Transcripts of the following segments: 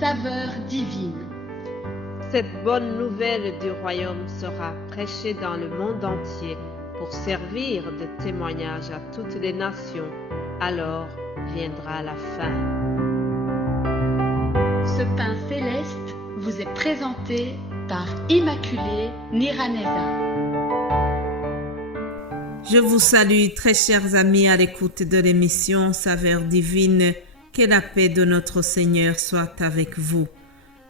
saveur divine. Cette bonne nouvelle du royaume sera prêchée dans le monde entier pour servir de témoignage à toutes les nations. Alors viendra la fin. Ce pain céleste vous est présenté par Immaculée Niraneza. Je vous salue, très chers amis, à l'écoute de l'émission Saveur divine. Que la paix de notre Seigneur soit avec vous.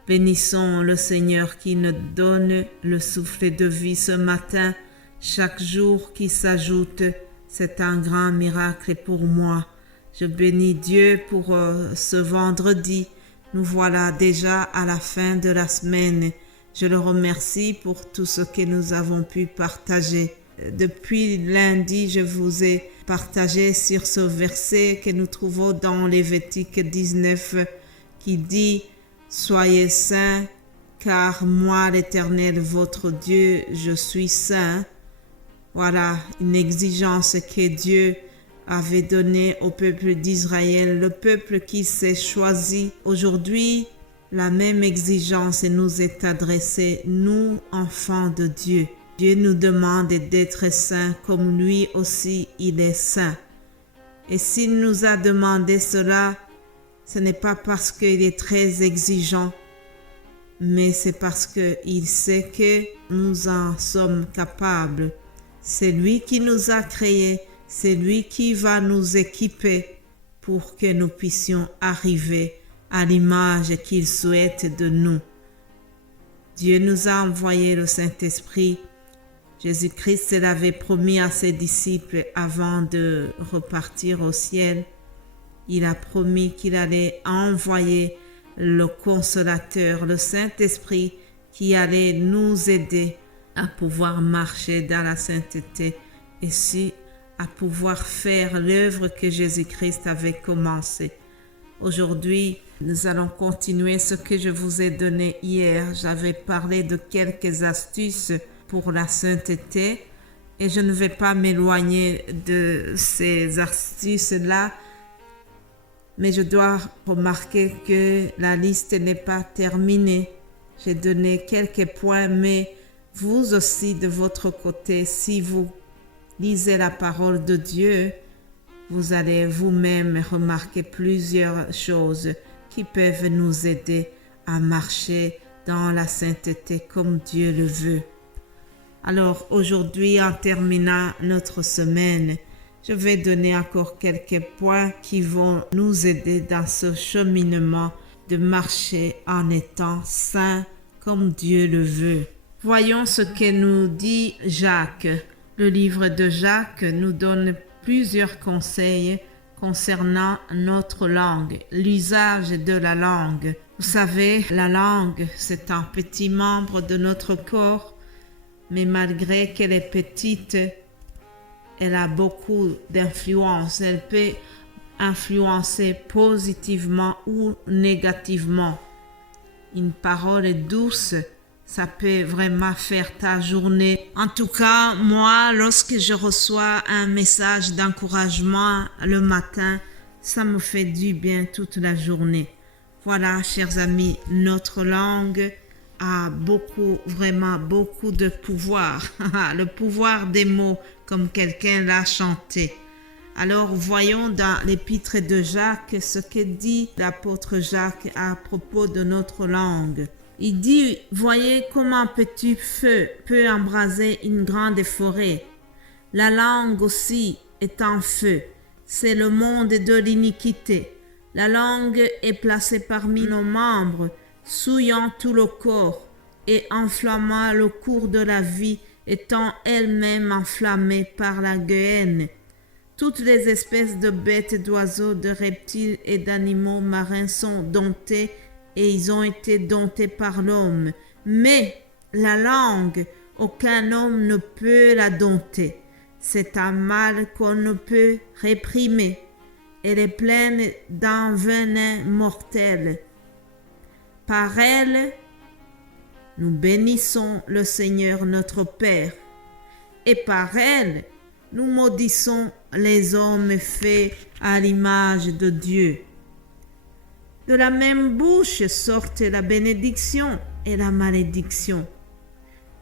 Bénissons le Seigneur qui nous donne le souffle de vie ce matin. Chaque jour qui s'ajoute, c'est un grand miracle pour moi. Je bénis Dieu pour ce vendredi. Nous voilà déjà à la fin de la semaine. Je le remercie pour tout ce que nous avons pu partager. Depuis lundi, je vous ai partagé sur ce verset que nous trouvons dans Lévitique 19 qui dit « Soyez saints, car moi, l'Éternel, votre Dieu, je suis saint. » Voilà une exigence que Dieu avait donnée au peuple d'Israël, le peuple qui s'est choisi. Aujourd'hui, la même exigence nous est adressée, nous, enfants de Dieu. Dieu nous demande d'être saints comme lui aussi il est saint. Et s'il nous a demandé cela, ce n'est pas parce qu'il est très exigeant, mais c'est parce qu'il sait que nous en sommes capables. C'est lui qui nous a créés, c'est lui qui va nous équiper pour que nous puissions arriver à l'image qu'il souhaite de nous. Dieu nous a envoyé le Saint-Esprit. Jésus-Christ l'avait promis à ses disciples avant de repartir au ciel. Il a promis qu'il allait envoyer le Consolateur, le Saint-Esprit, qui allait nous aider à pouvoir marcher dans la sainteté et aussi à pouvoir faire l'œuvre que Jésus-Christ avait commencée. Aujourd'hui, nous allons continuer ce que je vous ai donné hier. J'avais parlé de quelques astuces pour la sainteté et je ne vais pas m'éloigner de ces astuces-là, mais je dois remarquer que la liste n'est pas terminée. J'ai donné quelques points, mais vous aussi de votre côté, si vous lisez la parole de Dieu, vous allez vous-même remarquer plusieurs choses qui peuvent nous aider à marcher dans la sainteté comme Dieu le veut. Alors aujourd'hui, en terminant notre semaine, je vais donner encore quelques points qui vont nous aider dans ce cheminement de marcher en étant saints comme Dieu le veut. Voyons ce que nous dit Jacques. Le livre de Jacques nous donne plusieurs conseils concernant notre langue, l'usage de la langue. Vous savez, la langue, c'est un petit membre de notre corps, mais malgré qu'elle est petite, elle a beaucoup d'influence. Elle peut influencer positivement ou négativement. Une parole douce, ça peut vraiment faire ta journée. En tout cas, moi, lorsque je reçois un message d'encouragement le matin, ça me fait du bien toute la journée. Voilà, chers amis, notre langue a vraiment beaucoup de pouvoir. Le pouvoir des mots, comme quelqu'un l'a chanté. Alors, voyons dans l'épître de Jacques ce que dit l'apôtre Jacques à propos de notre langue. Il dit, voyez comment un petit feu peut embraser une grande forêt. La langue aussi est un feu. C'est le monde de l'iniquité. La langue est placée parmi nos membres, souillant tout le corps et enflammant le cours de la vie, étant elle-même enflammée par la guéhenne. Toutes les espèces de bêtes, d'oiseaux, de reptiles et d'animaux marins sont domptés et ils ont été domptés par l'homme. Mais la langue, aucun homme ne peut la dompter. C'est un mal qu'on ne peut réprimer. Elle est pleine d'un venin mortel. Par elle, nous bénissons le Seigneur notre Père, et par elle, nous maudissons les hommes faits à l'image de Dieu. De la même bouche sortent la bénédiction et la malédiction.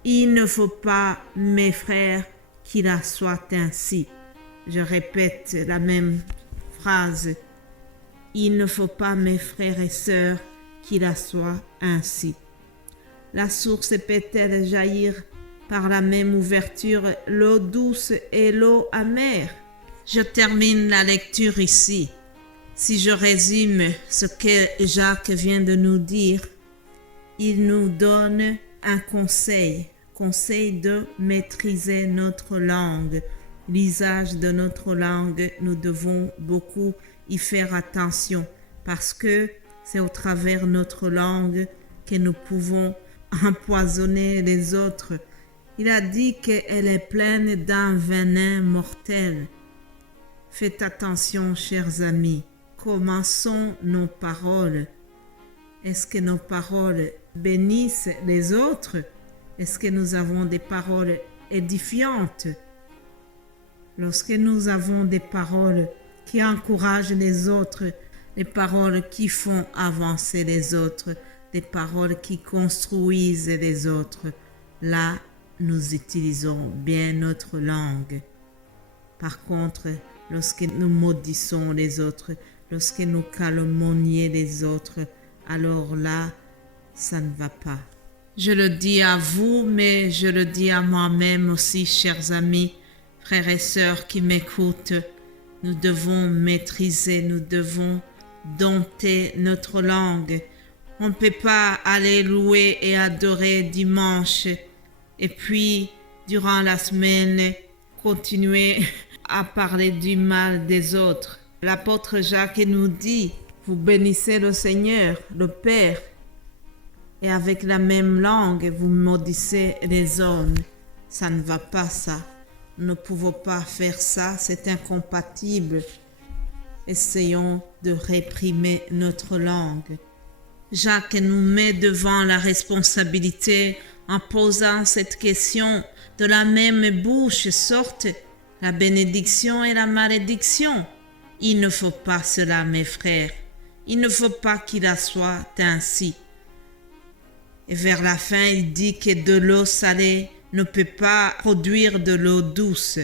Il ne faut pas, mes frères, qu'il en soit ainsi. Je répète la même phrase. Il ne faut pas, mes frères et sœurs, qu'il en soit ainsi. La source peut-elle jaillir par la même ouverture l'eau douce et l'eau amère? Je termine la lecture ici. Si je résume ce que Jacques vient de nous dire, il nous donne un conseil de maîtriser notre langue. L'usage de notre langue, nous devons beaucoup y faire attention parce que c'est au travers de notre langue que nous pouvons empoisonner les autres. Il a dit qu'elle est pleine d'un venin mortel. Faites attention, chers amis. Comment sont nos paroles? Est-ce que nos paroles bénissent les autres? Est-ce que nous avons des paroles édifiantes? Lorsque nous avons des paroles qui encouragent les autres, des paroles qui font avancer les autres, des paroles qui construisent les autres, là, nous utilisons bien notre langue. Par contre, lorsque nous maudissons les autres, lorsque nous calomnions les autres, alors là, ça ne va pas. Je le dis à vous, mais je le dis à moi-même aussi, chers amis, frères et sœurs qui m'écoutent. Nous devons maîtriser, nous devons dompter notre langue. On ne peut pas aller louer et adorer dimanche et puis, durant la semaine, continuer à parler du mal des autres. L'apôtre Jacques nous dit, vous bénissez le Seigneur, le Père, et avec la même langue, vous maudissez les hommes. Ça ne va pas, ça. Nous ne pouvons pas faire ça, c'est incompatible. Essayons de réprimer notre langue. Jacques nous met devant la responsabilité en posant cette question. De la même bouche sortent la bénédiction et la malédiction. Il ne faut pas cela, mes frères. Il ne faut pas qu'il en soit ainsi. Et vers la fin, il dit que de l'eau salée ne peut pas produire de l'eau douce.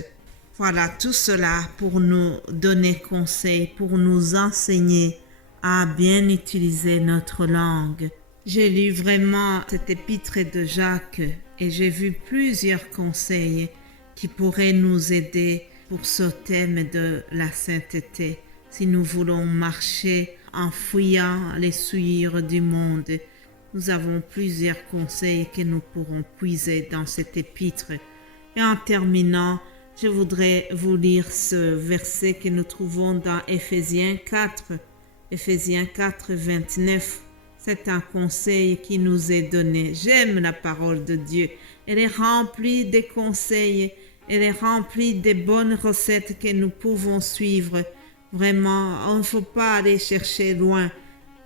Voilà tout cela pour nous donner conseil, pour nous enseigner à bien utiliser notre langue. J'ai lu vraiment cet épître de Jacques et j'ai vu plusieurs conseils qui pourraient nous aider pour ce thème de la sainteté. Si nous voulons marcher en fuyant les souillures du monde, nous avons plusieurs conseils que nous pourrons puiser dans cet épître. Et en terminant, je voudrais vous lire ce verset que nous trouvons dans Éphésiens 4. Éphésiens 4, 29. C'est un conseil qui nous est donné. J'aime la parole de Dieu. Elle est remplie de conseils. Elle est remplie de bonnes recettes que nous pouvons suivre. Vraiment, on ne faut pas aller chercher loin.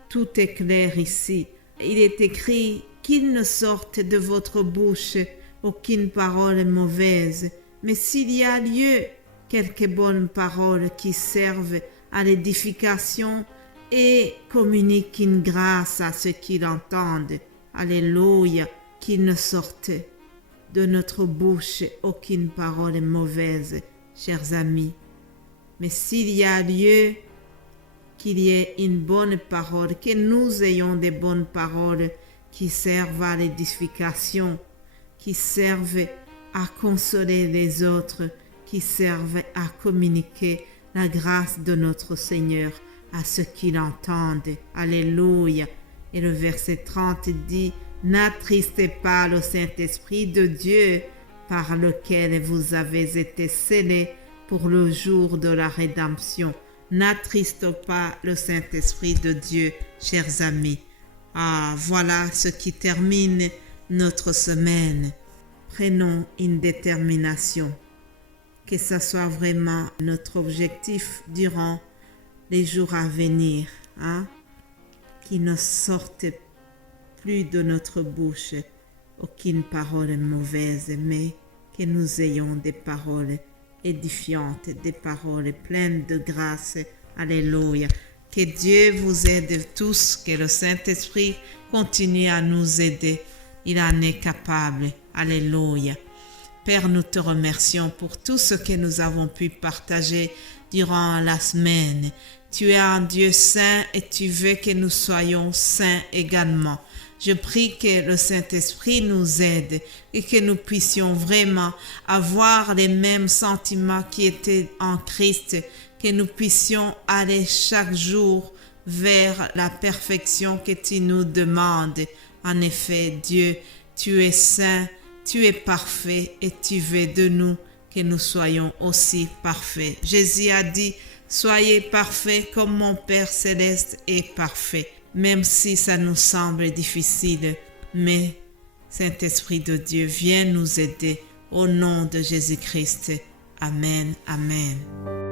Tout est clair ici. Il est écrit qu'il ne sorte de votre bouche aucune parole mauvaise, mais s'il y a lieu, quelques bonnes paroles qui servent à l'édification et communiquent une grâce à ceux qui l'entendent. Alléluia, qu'il ne sorte de notre bouche aucune parole mauvaise, chers amis. Mais s'il y a lieu, qu'il y ait une bonne parole, que nous ayons des bonnes paroles qui servent à l'édification, qui servent à consoler les autres, qui servent à communiquer la grâce de notre Seigneur à ceux qui l'entendent. Alléluia. Et le verset 30 dit, « N'attristez pas le Saint-Esprit de Dieu par lequel vous avez été scellés pour le jour de la rédemption. » N'attriste pas le Saint-Esprit de Dieu, chers amis. Ah, voilà ce qui termine notre semaine. Prenons une détermination, que ce soit vraiment notre objectif durant les jours à venir, qu'il ne sorte plus de notre bouche aucune parole mauvaise, mais que nous ayons des paroles édifiantes, des paroles pleines de grâce. Alléluia. Que Dieu vous aide tous, que le Saint-Esprit continue à nous aider. Il en est capable. Alléluia. Père, nous te remercions pour tout ce que nous avons pu partager durant la semaine. Tu es un Dieu saint et tu veux que nous soyons saints également. Je prie que le Saint-Esprit nous aide et que nous puissions vraiment avoir les mêmes sentiments qui étaient en Christ, que nous puissions aller chaque jour vers la perfection que tu nous demandes. En effet, Dieu, tu es saint, tu es parfait et tu veux de nous que nous soyons aussi parfaits. Jésus a dit, soyez parfaits comme mon Père céleste est parfait. Même si ça nous semble difficile, mais Saint-Esprit de Dieu, viens nous aider au nom de Jésus-Christ. Amen, amen.